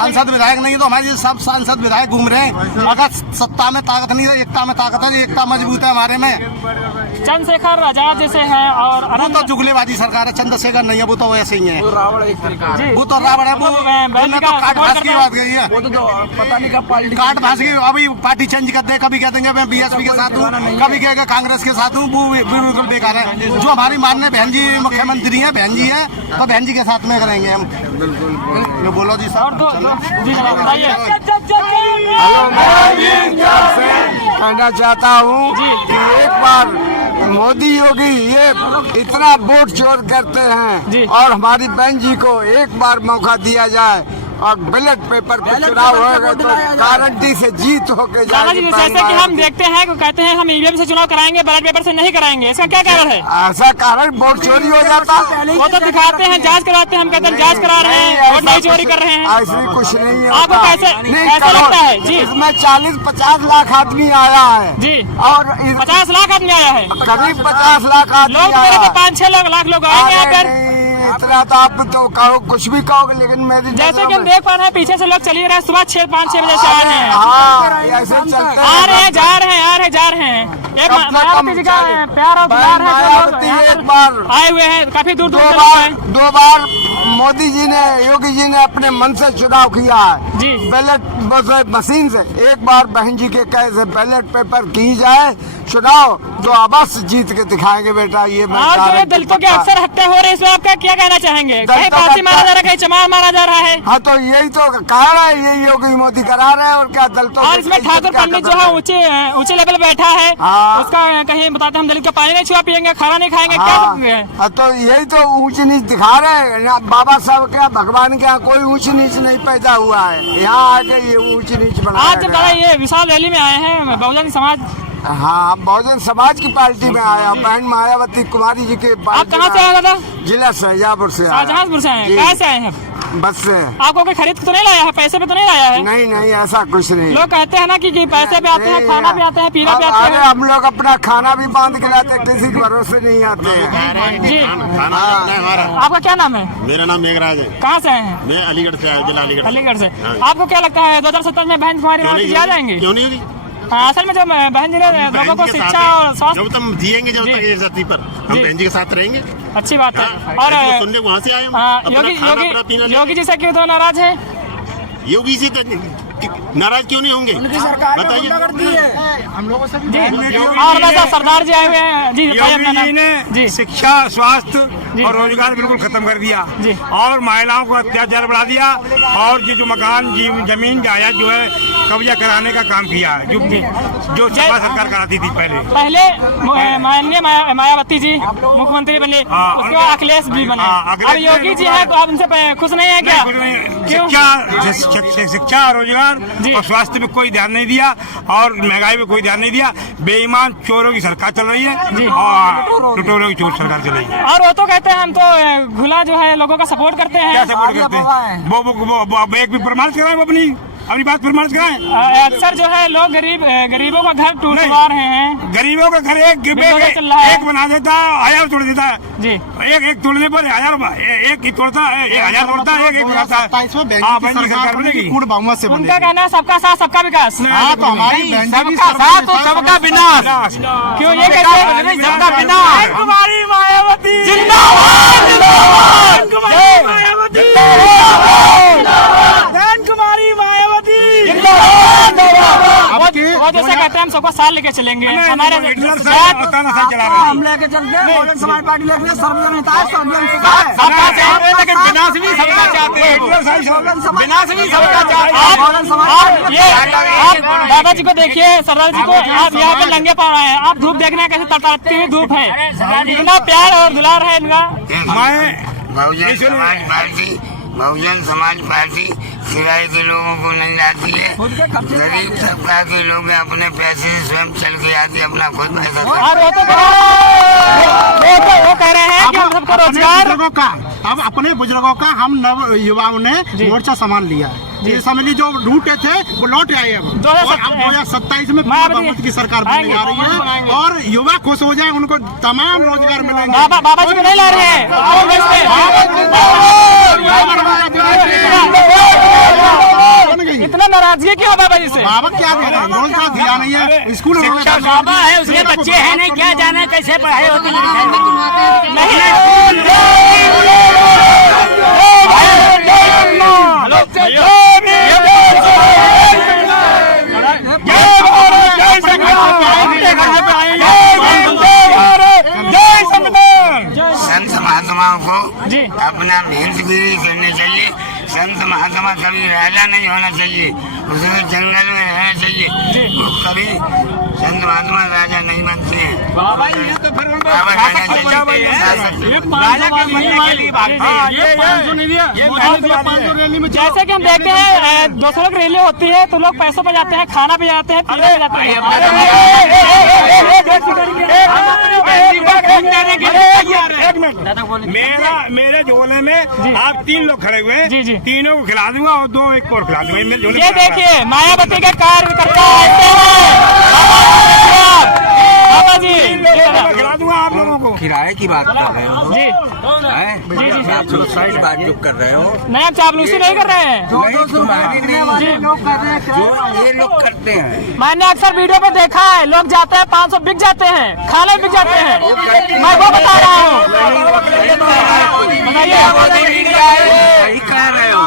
सांसद विधायक नहीं तो हमारे सब सांसद विधायक घूम रहे हैं। अगर सत्ता में ताकत नहीं है, एकता में ताकत है, एकता मजबूत है हमारे में। चंद्रशेखर आजाद जैसे हैं और वो तो जुगलेबाजी सरकार है, चंद्रशेखर नहीं है, वो तो वैसे ही है, वो तो रावण है, वो तो काट भास की बात गई है, वो तो पता नहीं कब पार्टी काट भास की। अभी पार्टी चेंज कर दे, कभी कह देंगे मैं बीएसपी के साथ हूँ, कभी कहेगा कांग्रेस के साथ हूँ, वो बिल्कुल बेकार है। जो हमारी मानने बहन जी मुख्यमंत्री है, बहन जी है, तो बहन जी के साथ में करेंगे हम। बिल्कुल बोलो जी सर। कहना चाहता हूँ कि एक बार मोदी योगी ये इतना वोट चोर करते हैं और हमारी बहन जी को एक बार मौका दिया जाए और बैलेट पेपर पे चुनाव होगा तो गारंटी से जीत होके जाएगी। जैसे कि हम देखते हैं, कहते हैं हम ईवीएम से चुनाव कराएंगे, बैलेट पेपर से नहीं कराएंगे, इसका क्या कारण है? ऐसा कारण वोट चोरी हो जाता। वो तो दिखाते हैं, जांच करवाते हैं, हम कहते हैं जांच करा रहे हैं, वोट नहीं चोरी कर रहे हैं। ऐसे कुछ नहीं है। आपको कैसे लगता है जी? इसमें 40-50 लाख आदमी आया है जी, और 50 लाख आदमी आया है, करीब 50 लाख आदमी लोग 5-6 लाख लोग आएंगे यहाँ पर। इतना तो आप तो कहो कुछ भी कहोगे, लेकिन मेरी जैसे कि हम देख पा रहे हैं पीछे से लोग चलिए रहे हैं, सुबह 5-6 बजे से आ रहे हैं, आ रहे हैं, जा रहे हैं, आ रहे जा रहे हैं। एक मायावती जी का प्यार और दुलार है, एक बार आए हुए हैं, काफी दूर दूर से। 2 बार मोदी जी ने, योगी जी ने अपने मन से चुनाव किया है जी, बैलेट मशीन से। एक बार बहन जी के कहे से बैलेट पेपर की जाए चुनाव तो अवश्य जीत के दिखाएंगे बेटा। ये दलितों की अक्सर हत्या हो रही है, इसमें आप क्या कहना चाहेंगे? कहीं फांसी मारा जा रहा है, कहीं चमार मारा जा रहा है। हाँ तो यही तो कारण है, यही योगी मोदी करा रहे हैं और क्या दलितों। और इसमें ठाकुर पंडित जो है ऊंचे लेवल बैठा है, उसका कहीं बताते हम दलित का पानी नहीं छुआ पियेंगे, खाना नहीं खाएंगे, क्या? तो यही तो ऊंच नीच दिखा रहे हैं। बाबा साहब क्या भगवान के यहाँ कोई ऊंच नीच नहीं पैदा हुआ है, यहाँ आके ये ऊंच नीच बना। आज जब ये विशाल रैली में आए हैं बहुजन समाज, हाँ बहुजन समाज की पार्टी में आया, बहन मायावती कुमारी जी के। आप कहाँ से आए दादा? जिला शाहजहाँपुर से। शाहजहाँपुर से आए हैं, कहाँ से आए हैं? बस से। आपको कोई खरीद तो नहीं लाया है, पैसे पे तो नहीं लाया है? नहीं नहीं ऐसा कुछ नहीं। लोग कहते हैं ना कि पैसे पे आते हैं, खाना भी आते हैं, पीना भी आते हैं। हम लोग अपना खाना भी बांध के लाते हैं, किसी के भरोसे नहीं आते हैं जी। आपका क्या नाम है? मेरा नाम मेघराज है। कहाँ से आए हैं? मैं अलीगढ़ से आया, जिला अलीगढ़। अलीगढ़ से। आपको क्या लगता है 2017 में बहन कुमारी मायावती आ जाएंगे? क्यों नहीं होगी? असल में जो बहन जी ने लोगों को शिक्षा और स्वास्थ्य जब तुम जिएंगे, जब तक इस धरती पर हम बहन जी के साथ रहेंगे। अच्छी बात है। और सुनने वहाँ से आए योगी जी से क्यों तो नाराज है? योगी जी नाराज क्यों नहीं होंगे? बताइए। हम लोगों से और वैसा सरदार जी आए हुए हैं जी। योगी जी ने शिक्षा, स्वास्थ्य और रोजगार बिल्कुल खत्म कर दिया और महिलाओं को अत्याचार बढ़ा दिया और जो मकान जमीन जायदाद जो है कब्जा कराने का काम किया है, जो सपा सरकार कराती थी पहले माननीय मायावती जी मुख्यमंत्री बने, उसके बाद अखिलेश भी बने, अब योगी जी है तो आप उनसे खुश नहीं है क्या? शिक्षा, रोजगार और स्वास्थ्य में कोई ध्यान नहीं दिया और महंगाई में कोई ध्यान नहीं दिया। बेईमान चोरों की सरकार चल रही है और टुटोरों की चोर सरकार चल रही है। और वो तो कहते हैं हम तो घुला जो है लोगों का सपोर्ट करते हैं। क्या सपोर्ट करते हैं? वो एक भी प्रमाणित कराएं, वो अपनी बात प्रमाणित कराएं। अक्सर जो है लोग गरीबों का घर टूटवा रहे हैं। गरीबों का घर एक बना देता है, 1000 तोड़ देता है जी। एक तोड़ने पर 1000, एक ही तोड़ता है, 1000 तोड़ता है, एक बनाता है। सरकार बनेगी। उनका कहना है सबका साथ सबका विकास। सबका साथ तो सबका विनाश। क्यों ये कहते हैं? सबका विनाश। कुमारी मायावती जिंदाबाद, जिंदाबाद, कुमारी मायावती वो जैसे कहते हैं हम सबको साथ लेके चलेंगे। हमारे हम लेके चलते हैं, बहुजन समाज पार्टी लेके सर्वजन लेकिन विनाश भी सबका चाहते हैं, विनाश भी सबका चाहते हैं। आप दादाजी को देखिए, सरदार जी को, आप यहाँ पे नंगे पाँव आए हैं, आप धूप देखना कैसे तड़तड़ती हुई धूप है, इतना प्यार और दुलार है इनका। बहुजन समाज पार्टी किराए के लोगों को नहीं लाती है, गरीब तबका के लोग अपने पैसे से स्वयं चल के आते, अपना खुद पैसा। और वो कह रहे हैं कि हम सबको रोजगार का, अब अपने बुजुर्गों का हम नव युवाओं ने मोर्चा संभाल लिया है। ये समझ जो रूटे थे वो लौट आए अब 2027 में बहुमत की सरकार बनने जा रही है और युवा खुश हो जाए, उनको तमाम रोजगार मिलेंगे। बाबा जी को नहीं ला रहे हैं। नाराजगी क्यों बाबा जी से? बाबा क्या दे रहा है? रोजगार दिया नहीं है, स्कूल बाबा है, उसके बच्चे हैं नहीं, क्या जाना कैसे पढ़ाई होती संत महात्माओं को अपना मेहनतगिरी करनी चाहिए। संत महात्मा कभी राजा नहीं होना चाहिए, उसको जंगल में रहना चाहिए। वो कभी संत महात्मा राजा नहीं बनते हैं। बाबा तो फिर बाबा रहना चाहिए। जैसे कि हम देखते हैं दूसरों की रैली होती है तो लोग पैसों पे जाते हैं, खाना भी जाते हैं, पीने भी जाते हैं। मेरे झोले में आप 3 लोग खड़े हुए हैं, तीनों को खिला दूंगा और 2 एक और खिला दूंगा। ये देखिए मायावती का कार्यकर्ता बाबा जी, खिला दूंगा आप लोगों को। किराए की बात कर रहे हो जी आप साइड बात जो कर रहे हो, नहीं हम चापलूसी नहीं कर रहे हैं। जो ये लोग करते हैं। मैंने अक्सर वीडियो पे देखा है, लोग जाते हैं 500 बिक जाते हैं, खाने बिक जाते हैं। मैं वो बता रहा हूँ, सही कह रहे हो।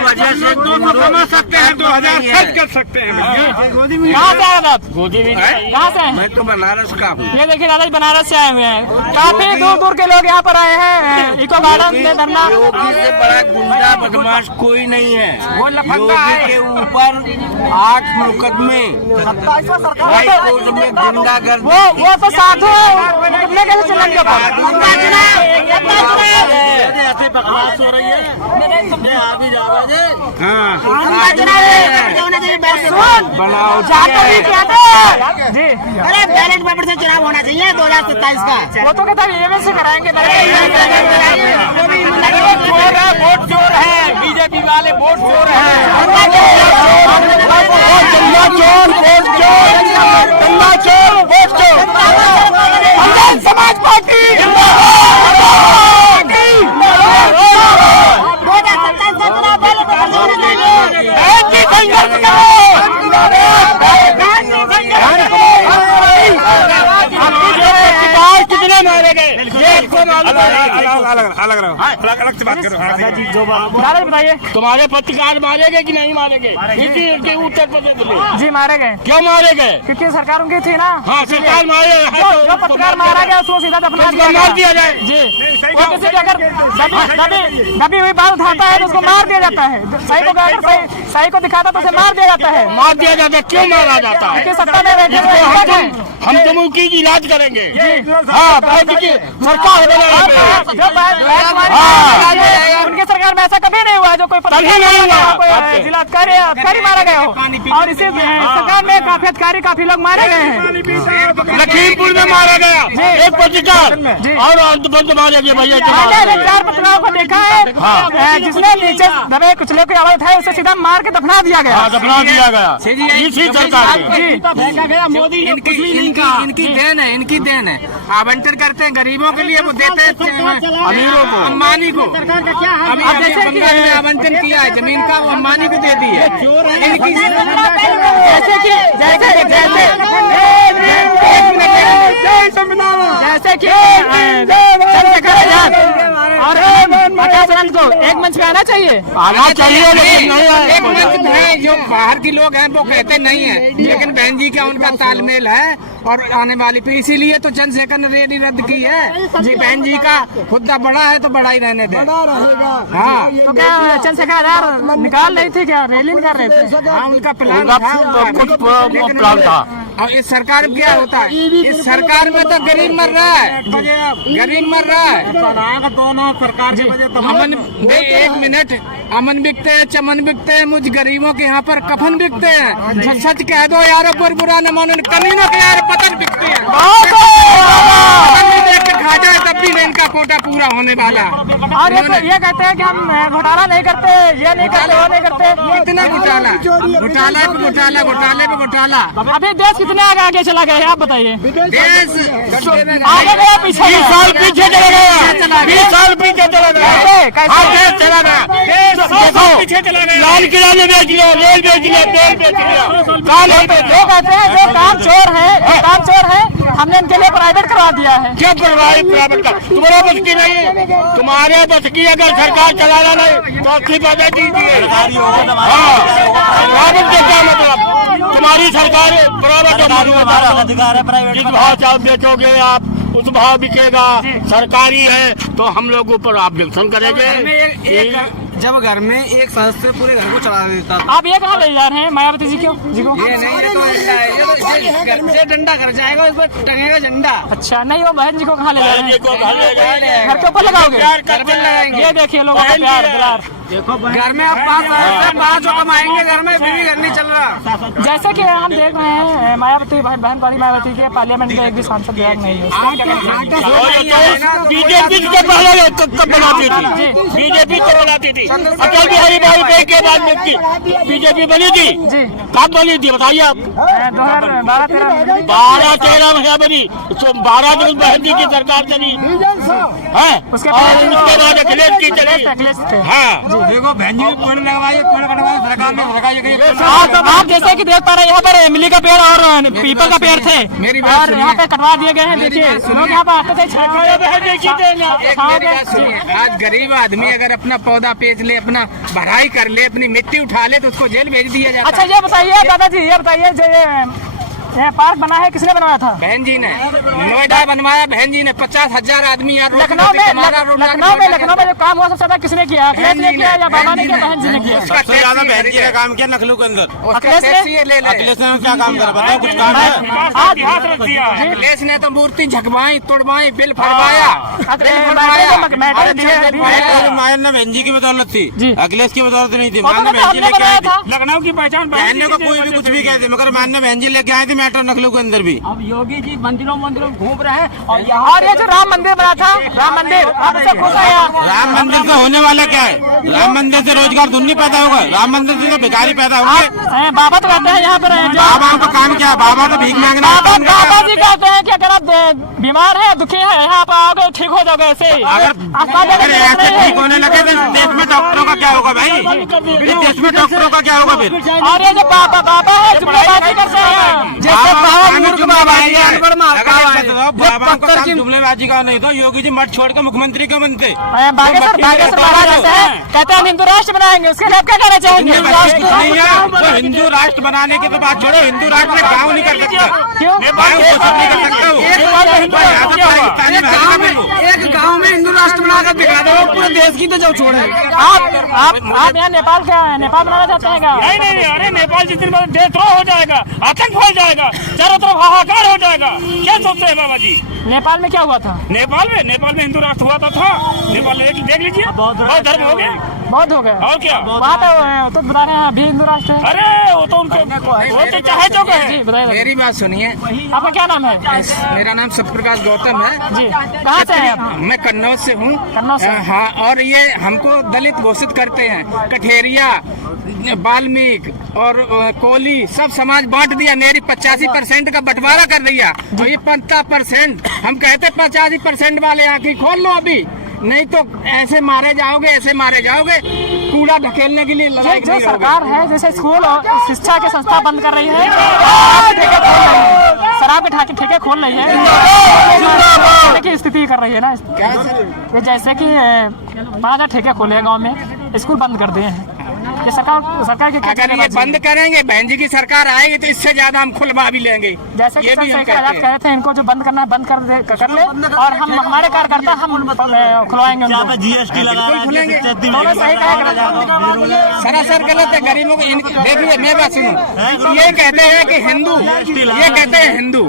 वजह से कमा सकते हैं, 2000 खर्च कर सकते हैं। कहाँ से आए आप? कहाँ से? मैं तो बनारस का हूँ। ये देखिए दादा जी बनारस से आए हुए हैं, काफी दूर दूर के लोग यहाँ पर आए हैं इको गार्डन में धरना। योगी से बड़ा गुंडा बदमाश कोई नहीं है। योगी के ऊपर 8 मुकदमे, हाई कोर्ट में गुंडागर्दी। वो तो साधु है, कितने के लिए चलेंगे? ऐसे बकवास हो रही है, आप ही जा रहे जी। अरे बैलेट पेपर से चुनाव होना चाहिए 2027 का। वो तो कहता है ये से कराएंगे। वोट चोर है, बीजेपी वाले वोट चोर है। समाज पार्टी कितने मारे गए अलग से बात करो। बताइए, तुम्हारे पत्रकार मारे गए कि नहीं मारे गए? इसी उत्तर प्रदेश में जी मारे गए। क्यों मारे गए? क्योंकि सरकार उनकी थी ना। हाँ सरकार मारे जो पत्रकार मारा गया उसको सीधा दफना मार दिया जाए जी। वो किसी की अगर दबी हुई बात उठाता है तो उसको मार दिया जाता है। सही को अगर सही को दिखाता तो उसे मार दिया जाता है। मार दिया जाता है। क्यों मारा जाता है? क्योंकि सत्ता में बैठे हम तुम की इलाज करेंगे। हाँ सरकार उनकी सरकार में ऐसा कभी नहीं हुआ जो कोई जिला अधिकारी मारा गया हो। और इसी सरकार में काफी अधिकारी काफी लोग मारे गए हैं। लखीमपुर में मारा गया एक पत्रकार और अंतबंध मारे गए भैया। 4 पत्रकारों को देखा है जिसने नीचे दबे कुचले की आवाज उठाई उसे सीधा मार के दफना दिया गया। दफना दिया गया इसी सरकार जी। मोदी इनकी देन है, इनकी देन है। आवंटन करते हैं गरीबों के लिए, वो देते हैं अमीरों को, अंबानी को। अभी आवंटन किया है जमीन का, वो अंबानी को दे दी है। इनकी जैसे कि और एक मंच पे आना चाहिए लेकिन एक मंच में जो बाहर के लोग हैं वो कहते नहीं है, लेकिन बहन जी का उनका तालमेल है और आने वाली पे इसीलिए तो जनसेका ने रैली रद्द की है जी। बहन जी का खुदा बड़ा है तो बड़ा ही रहने दे। हाँ तो क्या चंद्रशेखर आजाद निकाल रही थी क्या? रैली निकाल रहे थे? हाँ उनका प्लान था। और इस सरकार में क्या होता है? इस सरकार में तो गरीब मर रहा है, गरीब मर रहा है। दोनों सरकार की वजह अमन 1 मिनट, अमन बिकते हैं, चमन बिकते हैं, मुझ गरीबों के यहाँ पर कफन बिकते हैं। सच कह दो यार, बुरा न मानो, कमीनों के यार पतन बिकते हैं। देख के खा जाए तब भी नहीं इनका कोटा पूरा होने वाला। और ये कहते हैं कि हम घोटाला नहीं करते, ये नहीं करते, वो नहीं करते। कितना घोटाला, घोटाला पे घोटाला, घोटाले पे घोटाला। अभी देश कितने आगे चला गया है आप बताइए? देश आगे गया पीछे? 20 साल पीछे चला गया, 20 साल पीछे चला गया। कैसे चला गया। देखो लाल किला ने बेच लिया, रेल बेच लिया, तेल बेच लिया। जो कहते हैं जो काम चोर है हमने इनके लिए प्राइवेट करवा दिया है। क्या प्राइवेट का तुम्हारा बस की नहीं है, तुम्हारे बस की अगर सरकार चलाना नहीं तो अच्छी बात दीजिए। प्राइवेट का क्या मतलब, तुम्हारी सरकार प्राइवेट जिस भाव से आप बेचोगे आप उस भाव बिकेगा, सरकारी है तो हम लोग ऊपर ऑब्जेक्शन करेंगे। जब घर में एक सदस्य पूरे घर को चला देता था। आप ये कहाँ ले जा रहे हैं मायावती जी को? ये नहीं, ये डंडा कर जाएगा, इस पर टंगेगा झंडा। अच्छा, नहीं वो बहन जी को कहाँ ले जा रहे हैं? घर के ऊपर लगाओगे? घर पर लगाएंगे। ये देखिए लोगों का प्यार दुलार। देखो घर में आप 5 जो कमाएंगे घर में, फिर भी घर नहीं चल रहा। जैसे कि हम देख रहे हैं मायावती बहन वाली मायावती के पार्लियामेंट में एक भी सांसद विधायक नहीं है। बीजेपी को पहले कब बनाती थी, बीजेपी को बनाती थी, अटल बिहारी वाजपेयी के बाद में बीजेपी बनी थी। कब बनी थी बताइए आप? 12-13 महीना बनी, 12 दिन बहन जी की सरकार चली है, उसके बाद अखिलेश की चली। हाँ देखो बहन जी पेड़ लगवाइए, पेड़ कटवाइए, सरकार ने लगाइए। आप जैसे कि देख पा रहे हैं यहाँ पर इमली का पेड़ और पीपल का पेड़ थे मेरी बात और यहाँ पे कटवा दिए गए हैं। देखिए लोग यहाँ पर आते थे आज गरीब आदमी अगर अपना पौधा बेच ले, अपना भराई कर ले, अपनी मिट्टी उठा ले तो उसको जेल भेज दिया जाता है। अच्छा ये बताइए दादाजी, ये बताइए जो ये पार्क बना है किसने बनवाया था? बहन जी ने। नोएडा बनवाया बहन जी ने, 50,000 आदमी यहाँ लखनऊ में जो काम हुआ सबसे ज्यादा किसने किया? अखिलेश ने किया या बाबा ने किया, बहन जी ने किया? सबसे ज्यादा बहन जी ने काम किया लखनऊ के अंदर। अखिलेश ने क्या काम करा बताओ, कुछ काम है? अखिलेश ने तो मूर्ति झकवाई, तोड़वाई, बिल फड़वाया। मायर ने बहन जी की बदौलत थी, अखिलेश की बदौलत नहीं थी। लखनऊ की पहचान बहन को कोई भी कुछ भी कहते, मगर मान्य बहन जी लेके आए थे मैटर लखनऊ के अंदर भी। अब योगी जी मंदिरों घूम रहे हैं और ये जो राम मंदिर बना था, राम मंदिर आप इससे खुश हैं यार? राम मंदिर से होने वाला क्या है? राम मंदिर से रोजगार धुन्नी पैदा होगा, राम मंदिर से तो भिखारी पैदा होंगे। बाबा तो कहते हैं यहाँ पर बाबा का काम क्या है? बाबा तो भीख मांगना। बाबा जी कहते हैं कि अगर आप बीमार है, दुखी है, यहाँ पर आओगे ठीक हो जाओगे। ऐसे अगर ऐसे ठीक होने लगे तो देश में डॉक्टरों का क्या होगा भाई? देश में डॉक्टरों का क्या होगा फिर? और ये जो बाबा है जुमलेबाजी करते हैं, जुमलेबाजी का नहीं तो योगी जी मठ छोड़ कर मुख्यमंत्री क्यों बनते? कहते हैं हिंदू राष्ट्र बनाएंगे, उसके लिए क्या कहना चाहेंगे? तो हिंदू राष्ट्र बनाने की तो बात छोड़ो, हिंदू राष्ट्र में गाँव नहीं कर सकता। एक गांव में हिंदू राष्ट्र बनाकर दिखा दो, पूरे देश की तो जो छोड़े। आप यहाँ नेपाल बनाना चाहते हैं क्या? नहीं, अरे नेपाल जिस दिन देशद्रोह हो जाएगा, आतंक फैल जाएगा, चारों तरफ हाहाकार हो जाएगा, क्या सोचते हैं बाबा जी? नेपाल में क्या हुआ था? नेपाल में हिंदू राष्ट्र हुआ था। नेपाल में देख लीजिए, बहुत धर्म हो गए, बहुत हो गया। और क्या वहाँ पे तो बता रहे हैं अभी हिंदू राष्ट्र है। अरे वो तो उनको चाहे जो कहे। मेरी बात सुनिए, आपका क्या नाम है? मेरा नाम सत्यप्रकाश गौतम है जी। कहाँ से हैं आप? मैं कन्नौज से हूँ। कन्नौज से? हाँ, और ये हमको दलित घोषित करते हैं। कठेरिया, वाल्मीकि और कोली सब समाज बांट दिया। मेरी 85% का बंटवारा कर दिया, तो ये 50%। हम कहते 85% वाले आंखें खोल लो अभी, नहीं तो ऐसे मारे जाओगे, ऐसे मारे जाओगे। कूड़ा ढकेलने के लिए लड़ाई जो सरकार है, जैसे स्कूल और शिक्षा के संस्था बंद कर रही है, शराब के ठेके खोल रही है, की स्थिति कर रही है ना। ये जैसे कि 5,000 ठेके खोले गाँव में, स्कूल बंद कर दिए हैं। ये सरकार की अगर ये बंद करेंगे, बहन जी की सरकार आएगी तो इससे ज्यादा हम खुलवा भी लेंगे। जैसे ये भी हम कह रहे थे इनको जो बंद करना है बंद कर ले, और हम हमारे कार्यकर्ता हम खुलवाएंगे उनको। GST सरासर गलत है। गरीबों को देखिए, मैं बात सुनो, ये कहते हैं कि हिंदू, ये कहते हैं हिंदू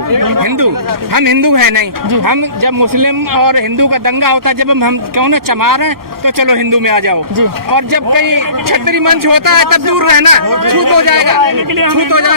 हम हिंदू है नहीं। हम जब मुस्लिम और हिंदू का दंगा होता है, जब हम क्यों न चमार हैं तो चलो हिंदू में आ जाओ, और जब कहीं छतरी मंच होता है तब दूर रहना, छूत हो जाएगा।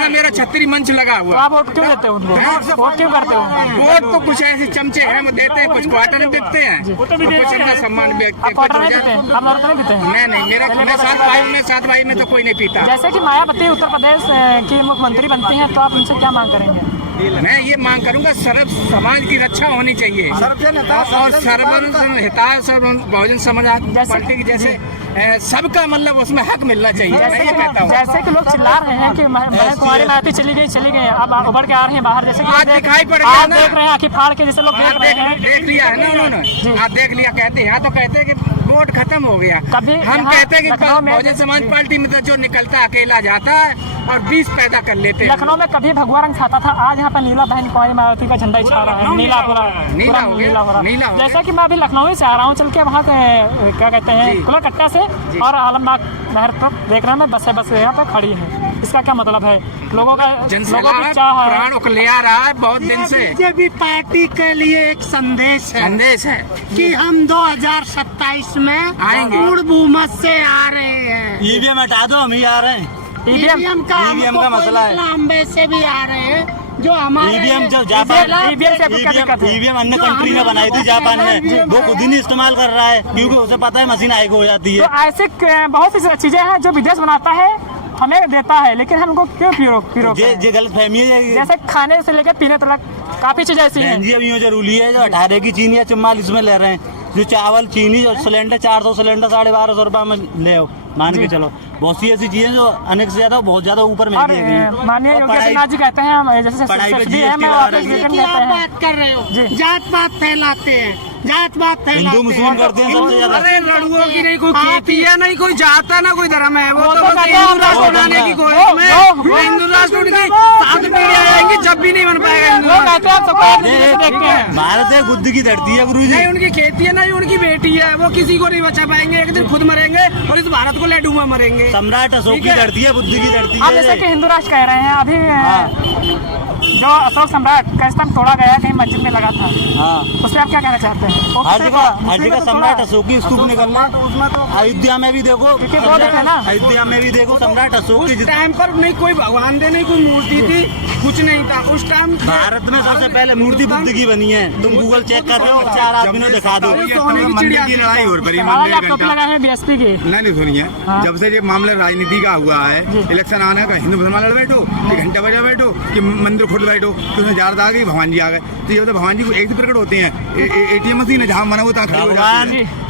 मेरा छतरी मंच लगा हुआ। आप वोट क्यों देते हो उनको? वोट क्यों करते हो? वोट तो कुछ ऐसे चमचे हैं वो देते हैं, कुछ क्वार्टर में देते हैं, कुछ अपना सम्मान व्यक्त करते हैं। नहीं, मेरा 7 भाई में तो कोई नहीं पीता। जैसे कि मायावती उत्तर प्रदेश की मुख्यमंत्री बनती हैं, तो आप उनसे क्या मांग करेंगे? मैं ये मांग करूंगा, सर्व समाज की रक्षा होनी चाहिए और सर्वहिता बहुजन समाज पार्टी की जैसे सबका मतलब उसमें हक मिलना चाहिए, मैं ये कहता हूँ। जैसे कि लोग चिल्ला रहे हैं कि कुमारी मायावती चली गई, अब उभर के आ रही है बाहर, जैसे आज दिखाई पड़ गया ना, देख रहे हैं आखिर फाड़ के जैसे लोग देख रहे हैं। देख लिया है ना उन्होंने, आप देख लिया, कहते हैं तो कहते हैं कि वोट खत्म हो गया। कभी हम कहते हैं कि बहुजन समाज पार्टी में तो जो निकलता अकेला जाता है और 20 पैदा कर लेते हैं। लखनऊ में कभी भगवा रंग छाता था, आज यहाँ पर नीला बहन कुमारी मायावती का झंडा छा रहा है, नीला पूरा नीला हो गया, नीला हो गया। जैसा कि मैं अभी लखनऊ से आ रहा हूँ चल के वहाँ क्या कहते हैं कुलकट्टा से, और आलमबाग नहर तक देख रहा हूँ मैं, बस यहाँ पे खड़ी है। इसका क्या मतलब है? लोगों का प्राण उकलिया रहा है बहुत दिन से। बीजेपी पार्टी के लिए एक संदेश है कि हम 2027 में आएंगे, पूर्ण बहुमत से आ रहे हैं। ईवीएम हटा दो, हम ही आ रहे हैं। ईवीएम का मसला है, हम वैसे भी आ रहे हैं। जो हमारे ईवीएम जब जापान ईवीएम अन्य कंट्री ने बनाई थी, जापान में, वो खुद ही नहीं इस्तेमाल कर रहा है क्योंकि उसे पता है मशीन आएगी हो जाती है। तो ऐसे बहुत सी चीजें हैं जो विदेश बनाता है, हमें देता है, लेकिन हमको क्यों पीरो ये गलत फहमी है। जैसे खाने से लेकर पीने तक काफी चीजें ऐसी हैं। यूँ जरूरी है जो 18 की चीनी या 44 में ले रहे हैं, जो चावल चीनी और सिलेंडर 400 सिलेंडर 1250 रुपए में ले मान के चलो। बहुत सी ऐसी चीजें जो अनेक से ज्यादा बहुत ज्यादा ऊपर महंगी है। माननीय योगी आदित्यनाथ जी कहते हैं जैसे पढ़ाई पे बात कर रहे हो, जात पात फैलाते हैं, जात पात हिंदू मुस्लिम करते हैं सबसे ज्यादा। अरे लड़ुओं की नहीं कोई खेती है, नहीं कोई जात है, ना कोई धर्म है। वो तो बस कहते हिंदू राष्ट्र हैं बनाने की कोशिश में, हिंदू राष्ट्र उनकी 7 पीढ़ियां आएंगी जब भी नहीं बन पाएगा हिंदू राष्ट्र। भारत है बुद्ध की धरती है गुरु जी। नहीं उनकी खेती है, नहीं उनकी बेटी है, वो किसी को नहीं बचा पाएंगे, एक दिन खुद मरेंगे और इस भारत को लड्डू में मरेंगे। सम्राट अशोक की धरती है, बुद्ध की धरती अब है। जैसे कि हिंदू राष्ट्र कह रहे हैं, अभी जो अशोक सम्राट का स्तंभ तोड़ा गया कहीं मस्जिद में लगा था, उस पर आप क्या कहना चाहते हैं? हर जगह सम्राट अशोक की स्तूप निकलना। अयोध्या में भी देखो, अयोध्या में भी देखो सम्राट अशोक की टाइम पर नहीं कोई भगवान दे, नहीं कोई मूर्ति थी, कुछ नहीं था उस टाइम। भारत में सबसे पहले मूर्ति बुद्ध की बनी है। तुम गूगल चेक कर रहे हो, 4 आदमी ने दिखा दो। मंदिर की लड़ाई हो रही है बीएसपी की। नहीं सुनिए, जब से ये मामला राजनीति का हुआ है, इलेक्शन आने का, हिंदू मुसलमान लड़ बैठो कि घंटा बजा बैठो कि मंदिर खुद बैठो, तो उसमें ज़्यादा आ गई भगवान जी आ गए। तो ये तो भगवान जी को एक ही प्रकट होते हैं। ATM मशीन है, जहाँ मना होता है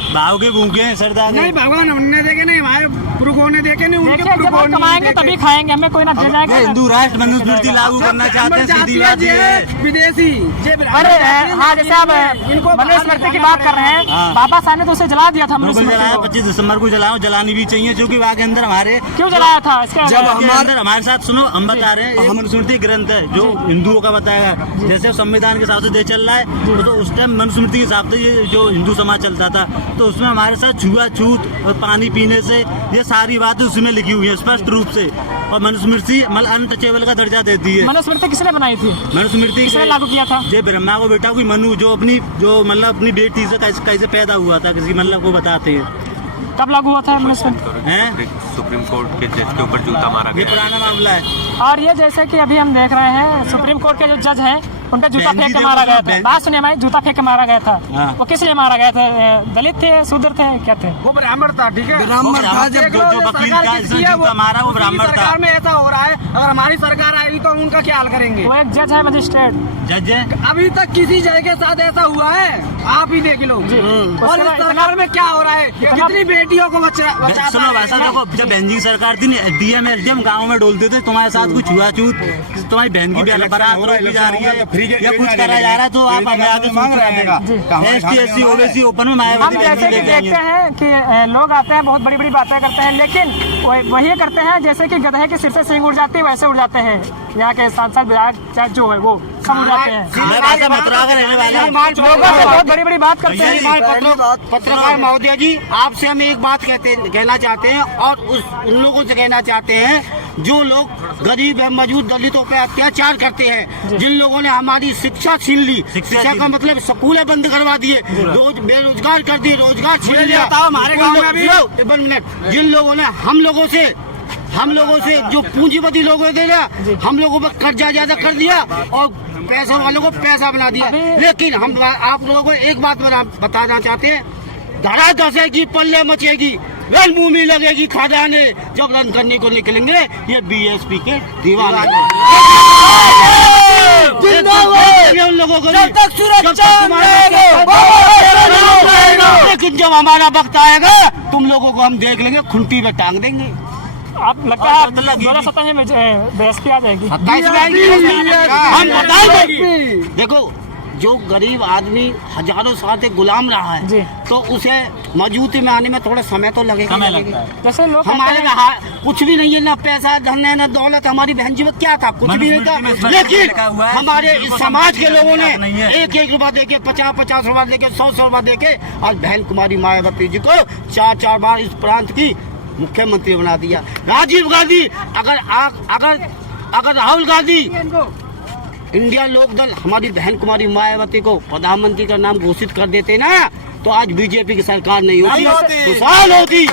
भाव के भूखे हैं सरदार। नहीं भगवान हमने देखे नहीं, हमारे पुरखों ने देखे नहीं, उनके पुरखों ने कमाएंगे तभी खाएंगे, हमें कोई ना दे जाएगा। हिंदू राष्ट्र मनुस्मृति लागू करना चाहते हैं, सीधी बात ये है। विदेशी अरे हाँ, जैसे आप मनुस्मृति की बात कर रहे हैं, बाबा साहब ने तो उसे जला दिया था। 25 दिसंबर को जलानी भी चाहिए, क्योंकि वहाँ के अंदर हमारे क्यों जलाया था? इसके जब हमारे साथ सुनो, हम बता रहे हैं, मनुस्मृति ग्रंथ है जो हिंदुओं का बताएगा। जैसे संविधान के हिसाब से देश चल रहा है, तो उस टाइम मनुस्मृति के हिसाब से ये जो हिंदू समाज चलता था, तो उसमें हमारे साथ छुआछूत और पानी पीने से ये सारी बातें उसमें लिखी हुई है स्पष्ट रूप से। और मनुस्मृति मतलब अनटचेबल का दर्जा देती है। मनुस्मृति किसने बनाई थी? मनुस्मृति किसने लागू किया था? ये ब्रह्मा को बेटा कोई मनु जो अपनी बेटी से कैसे पैदा हुआ था, किसी मतलब को बताते हैं। कब लागू हुआ था मनुस्मृति? सुप्रीम कोर्ट के जज के ऊपर जूता मारा गया, ये पुराना मामला है। और ये जैसे कि अभी हम देख रहे हैं, सुप्रीम कोर्ट के जो जज हैं उनका जूता फेंक के मारा गया था। बात सुनिए हमारी, जूता फेंक के मारा गया था। वो किस लिए मारा गया था? दलित थे, शूद्र थे, क्या थे? वो ब्राह्मण था, ठीक है, ब्राह्मण था। जब जो वकील का जूता मारा वो ब्राह्मण था। सरकार में ऐसा हो रहा है, अगर हमारी सरकार आएगी तो उनका क्या हाल करेंगे? वो एक जज है, मजिस्ट्रेट जज है। अभी तक किसी जज के साथ ऐसा हुआ है? आप ही देख लो। और इस सरकार में क्या हो रहा है? कितनी बेटियों को सुनो वैसा देखो, जब बहन जी की सरकार थी, DM SDM गाँव में डोलते थे, तुम्हारे साथ कुछ छुआछूत, तुम्हारी बहन की बारात रोकी जा रही है या कुछ करा जा रहा है, तो आप हमें आगे मांग रहे हैं। ST SC OBC ओपन में मायावती जैसे कि देखते हैं कि लोग आते हैं, बहुत बड़ी बड़ी बातें करते हैं, लेकिन वही करते हैं जैसे कि गधे के सिर से सींग उड़ जाती है, वैसे उड़ जाते हैं। यहाँ के सांसद विधायक जो है वो सब उड़ जाते हैं। बहुत बड़ी बड़ी बात करते हैं। पत्रकार महोदय जी, आपसे हम एक बात कहना चाहते हैं, और उन लोगों से कहना चाहते हैं जो लोग गरीब एवं मजबूर दलितों पे अत्याचार करते हैं, जिन लोगों ने हमारी शिक्षा छीन ली, शिक्षा का मतलब स्कूल बंद करवा दिए, बेरोजगार कर दिए, रोजगार छीन लिया हमारे गाँव में भी। 1 मिनट, जिन लोगों ने हम लोगों से जो पूंजीपति लोग थे ना, हम लोगों पर कर्जा ज्यादा कर दिया और पैसा वालों को पैसा बना दिया। लेकिन हम आप लोगों को एक बात बताना चाहते हैं, धरा दसेगी पल्ले मचेगी, रणभूमि लगेगी खदाने, जब रन करने को निकलेंगे ये BSP के दीवाने। उन लोगों को लेकिन जब हमारा वक्त आएगा तो तुम लोगों को हम देख लेंगे, खुंटी पे टांग देंगे। आप लगता है 2027 में बीएसपी आ जाएगी? 27 में आएगी, हम बताएंगे। देखो, जो गरीब आदमी हजारों साल से गुलाम रहा है जी। तो उसे मौजूदगी में आने में थोड़ा समय तो लगेगा। जैसे लोग हमारे कुछ भी नहीं है, ना पैसा धन है, ना दौलत। हमारी बहन जी में क्या था, कुछ भी नहीं था। लेकिन हमारे इस समाज के लोगों ने 1-1 रुपया दे के, 50-50 रुपया दे के, 100 रुपया दे के आज बहन कुमारी मायावती जी को 4 बार इस प्रांत की मुख्यमंत्री बना दिया। राजीव गांधी अगर राहुल गांधी इंडिया लोकदल हमारी बहन कुमारी मायावती को प्रधानमंत्री का नाम घोषित कर देते ना, तो आज बीजेपी की सरकार नहीं होती, खुशहाल होती।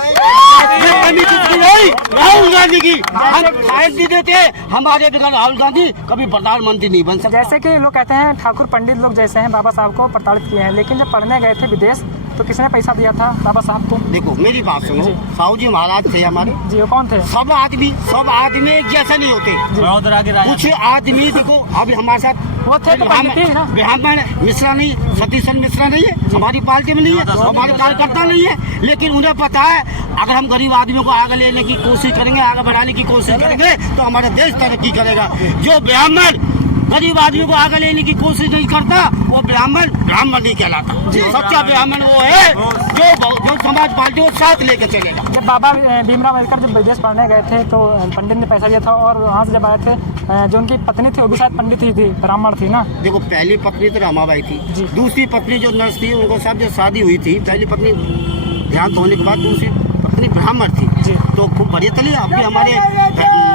राहुल गांधी की हम फाइट नहीं देते, हमारे बगैर राहुल गांधी कभी प्रधानमंत्री नहीं बन सकता। जैसे कि लोग कहते हैं ठाकुर पंडित लोग जैसे हैं बाबा साहब को प्रताड़ित किए हैं, लेकिन जब पढ़ने गए थे विदेश तो किसने पैसा दिया था बाबा साहब को? देखो मेरी बात सुनो, साहू जी महाराज थे हमारे जी, वो कौन थे? सब आदमी एक जैसे नहीं होते। कुछ आदमी देखो, अभी हमारे साथ वो थे तो ना, ब्राह्मण मिश्रा नहीं, सतीशन मिश्रा नहीं है, हमारी पार्टी में नहीं है, हमारे कार्यकर्ता नहीं है। लेकिन उन्हें पता है अगर हम गरीब आदमियों को आगे लेने की कोशिश करेंगे, आगे बढ़ाने की कोशिश करेंगे तो हमारा देश तरक्की करेगा। जो ब्राह्मण गरीब आदमी को आगे लेने की कोशिश नहीं करता वो ब्राह्मण नहीं कहलाता। सच्चा ब्राह्मण वो है जो समाज पार्टी को साथ लेके चलेगा। जब बाबा भीमराव अम्बेडकर जब विदेश पढ़ने गए थे तो पंडित ने पैसा दिया था, और वहाँ से जब आए थे जो उनकी पत्नी थी वो भी शायद पंडित ही थी, ब्राह्मण थी ना? देखो, पहली पत्नी तो रमाबाई थी, दूसरी पत्नी जो नर्स थी उनको साथ जो शादी हुई थी, पहली पत्नी देहांत होने के बाद दूसरी पत्नी ब्राह्मण थी। तो खूब बढ़िया चलिए। अभी हमारे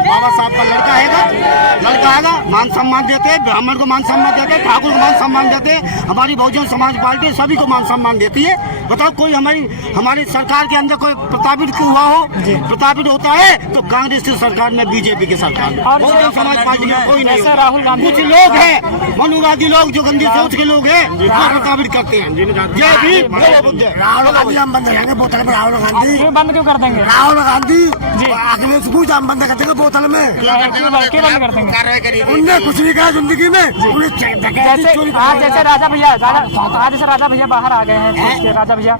बाबा साहब का लड़का आएगा, मान सम्मान देते, ब्राह्मण को मान सम्मान देते, ठाकुर को मान सम्मान देते, हमारी बहुजन समाज पार्टी सभी को मान सम्मान देती है। बताओ, कोई हमारी सरकार के अंदर कोई प्रताड़ित हुआ हो? प्रताड़ित होता है तो कांग्रेस की सरकार में, बीजेपी की सरकार में, बहुजन समाज पार्टी में कोई नहीं। राहुल गांधी कुछ लोग हैं मनुवादी लोग जो गंदी सोच के लोग हैं वो प्रताड़ित करते हैं। जय भीम, जय बुद्ध। राहुल गांधी हम बंद करेंगे बोतल में। राहुल गांधी बंद क्यों कर देंगे? राहुल गांधी अखिलेश पूछ हम बंद कर देंगे बोतल में। क्यों बंद कर देंगे? उनने कुछ नहीं कहा जिंदगी में। जैसे राजा भैया बाहर आ गए हैं, राजा भैया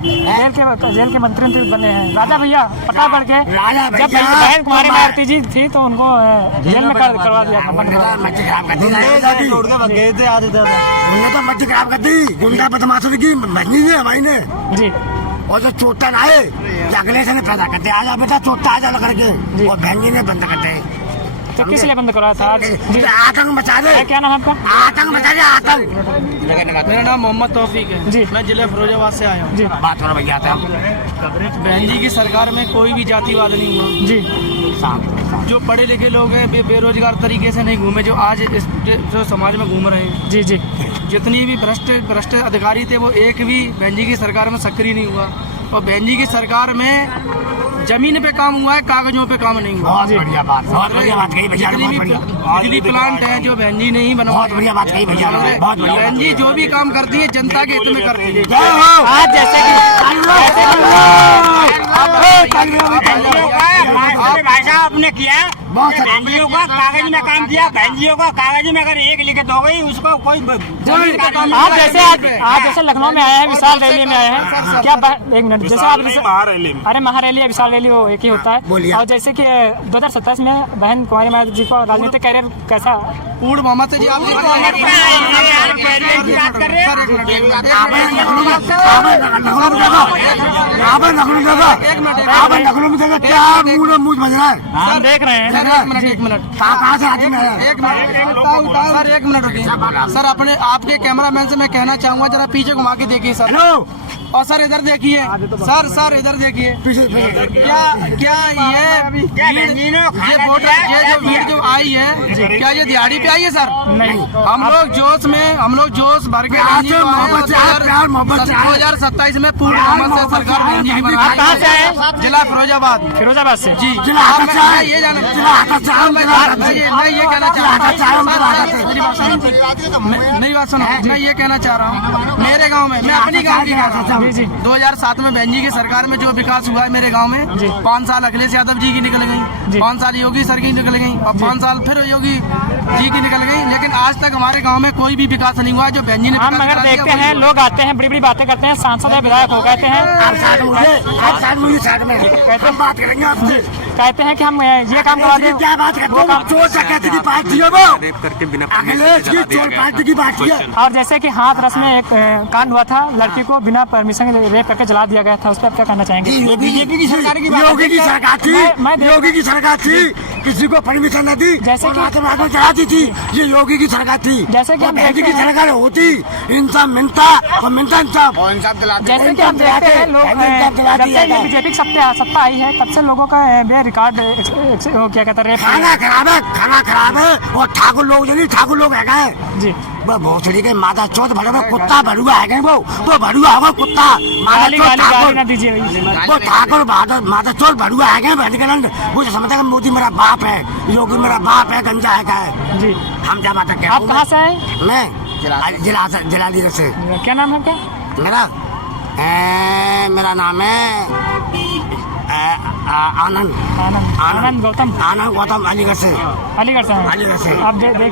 जेल के मंत्री बने हैं। राजा भैया पकड़ के जब बहन कुमारी मायावती जी थी तो उनको जेल में करवा दिया था। मच्छी खराब कर दी, गुंडा बदमाशी की बहनी है हमारी ने जी। और जो चोटन आए अगले से पैदा करते, आजा बेटा चोटा आजा लग करके, और बहनी ने बंद करते। तो किस लिए बंद करवाया था? आतंक मचा दे। क्या नाम है आपका? आतंक मचा दे, आतंक। मेरा नाम मोहम्मद तौफीक है जी, मैं जिले फिरोजाबाद से आया हूँ जी। बात करो भैया, बहन जी की सरकार में कोई भी जातिवाद नहीं हुआ जी। जो पढ़े लिखे लोग हैं बेरोजगार तरीके से नहीं घूमे, जो आज जो समाज में घूम रहे हैं जी जी। जितनी भी भ्रष्ट अधिकारी थे वो एक भी बहन जी की सरकार में सक्रिय नहीं हुआ। और बहन जी की सरकार में जमीन पे काम हुआ है, कागजों पे काम नहीं हुआ। बहुत बढ़िया बात कही भैया, बिजली प्लांट है जो बहन जी ने ही बनवाया। बहुत बढ़िया बात कही भैया, बहुत बढ़िया। बहन जी जो भी काम करती है जनता के हित में करती है। आज जैसे भाई साहब आपने किया बहनजियों का कागज में काम किया, बहनजियों का कागज में अगर एक लिखित हो गई उसको कोई आप जैसे आज जैसे लखनऊ में आए हैं, विशाल रैली में आए हैं, क्या एक मिनट, जैसे आप अरे महारैली विशाल रैली वो एक ही होता है। और जैसे कि 2027 में बहन कुमारी मायावती जी को राजनीतिक कैरियर कैसा? पूर्ण मोहम्मद से जी आप हम देख रहे हैं। एक मिनट सर, अपने आपके कैमरामैन से मैं कहना चाहूंगा जरा पीछे घुमा के देखिए सर। और सर इधर देखिए, सर इधर देखिए, क्या ये वोटर जो आई है, क्या ये दिहाड़ी पे आई है सर? नहीं, हम लोग जोश भर के 2027 में पूर्ण बहुमत से सरकार बनी। कहाँ से आए? जिला फिरोजाबाद से जी। मैं ये कहना चाह रहा हूँ, मेरी बात सुनो, मैं ये कहना चाह रहा हूँ, मेरे गाँव में, मैं अपनी गाँव की बात कर रहा हूँ। 2007 में बहन जी की सरकार में जो विकास हुआ है मेरे गांव में, 5 साल अखिलेश यादव जी की निकल गई, 5 साल योगी सर की निकल गई, और 5 साल फिर योगी जी की निकल गई। लेकिन आज तक हमारे गांव में कोई भी विकास नहीं हुआ जो बहन जी ने। हम अगर देखते हैं लोग आते हैं बड़ी बड़ी बातें करते हैं, सांसद है विधायक हो कहते हैं, साइड में हम बात करेंगे आपसे। कहते हैं कि हम ये काम करवा दें। क्या बात करते हो? चोर डकैती की पार्टी है वो, रेप करके बिना अखिलेश की चोर पार्टी की पार्टी है। और जैसे कि हाथरस में एक कांड हुआ था, लड़की को बिना परमिशन रेप करके जला दिया गया था, उस पर आप क्या कहना चाहेंगे? बीजेपी की सरकार की योगी की सरकार थी, योगी की सरकार थी, किसी को परमिशन न दी, जैसे कि आतंकवाद चलाती थी, ये योगी की सरकार थी। जैसे कि हम बीजेपी देखते की हैं, सरकार होती इंसाफ मिलता और मिलता इंसाफ। जैसे कि हम देखते हैं लोग जब से ये बीजेपी की सत्ता आई है तब से लोगों का बे रिकॉर्ड क्या कहते हैं रेप। खाना खराब है और ठाकुर लोग जो नहीं ठाकुर लोग है जी, वो भोसड़ी के माता चौथ भरे में कुत्ता भरुआ है वो भरुआ होगा कुत्ता गाली ना दीजिए। वो ठाकुर माता चौथ भरुआ है मुझे समझता है मोदी मेरा बाप है, योगी मेरा बाप है, गंजा है जी। हम क्या बात है? आप कहाँ से आए? मैं जिला से। क्या नाम है आपका? मेरा नाम है आनंद आनंद गौतम। अलीगढ़ से। अलीगढ़ से। अलीगढ़ से। आप देखिए